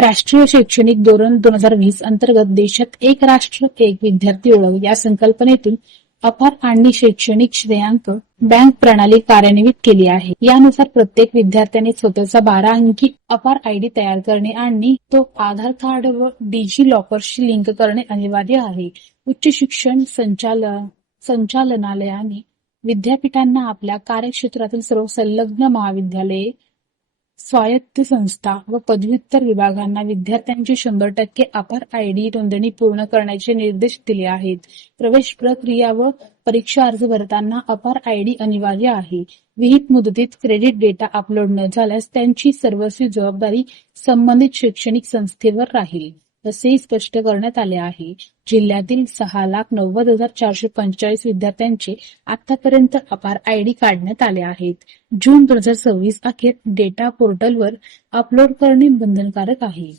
राष्ट्रीय शैक्षणिक धोरण 2020 अंतर्गत देशात एक राष्ट्र एक विद्यार्थी ओळख या संकल्पनेतून अपार आणि शैक्षणिक श्रेयांक बँक प्रणाली कार्यान्वित केली आहे. यानुसार प्रत्येक विद्यार्थ्याने स्वतःचा 12 अंकी अपार आयडी तयार करणे आणि तो आधार कार्ड व डिजी लॉकरशी लिंक करणे अनिवार्य आहे. उच्च शिक्षण संचालनालयाने विद्यापीठांना आपल्या कार्यक्षेत्रातील सर्व संलग्न महाविद्यालये, स्वायत्त संस्था व पदव्युत्तर विभागांना विद्यार्थ्यांची 100% अपार आयडी नोंदणी पूर्ण करण्याचे निर्देश दिले आहेत. प्रवेश प्रक्रिया व परीक्षा अर्ज भरताना अपार आयडी अनिवार्य आहे. विहित मुदतीत क्रेडिट डेटा अपलोड न झाल्यास त्यांची सर्वस्वी जबाबदारी संबंधित शैक्षणिक संस्थेवर राहील, असेही स्पष्ट करण्यात आले आहे. जिल्ह्यातील 6,90,445 विद्यार्थ्यांचे आतापर्यंत अपार आयडी काढण्यात आले आहेत. जून 2026 अखेर डेटा पोर्टलवर अपलोड करणे बंधनकारक आहे.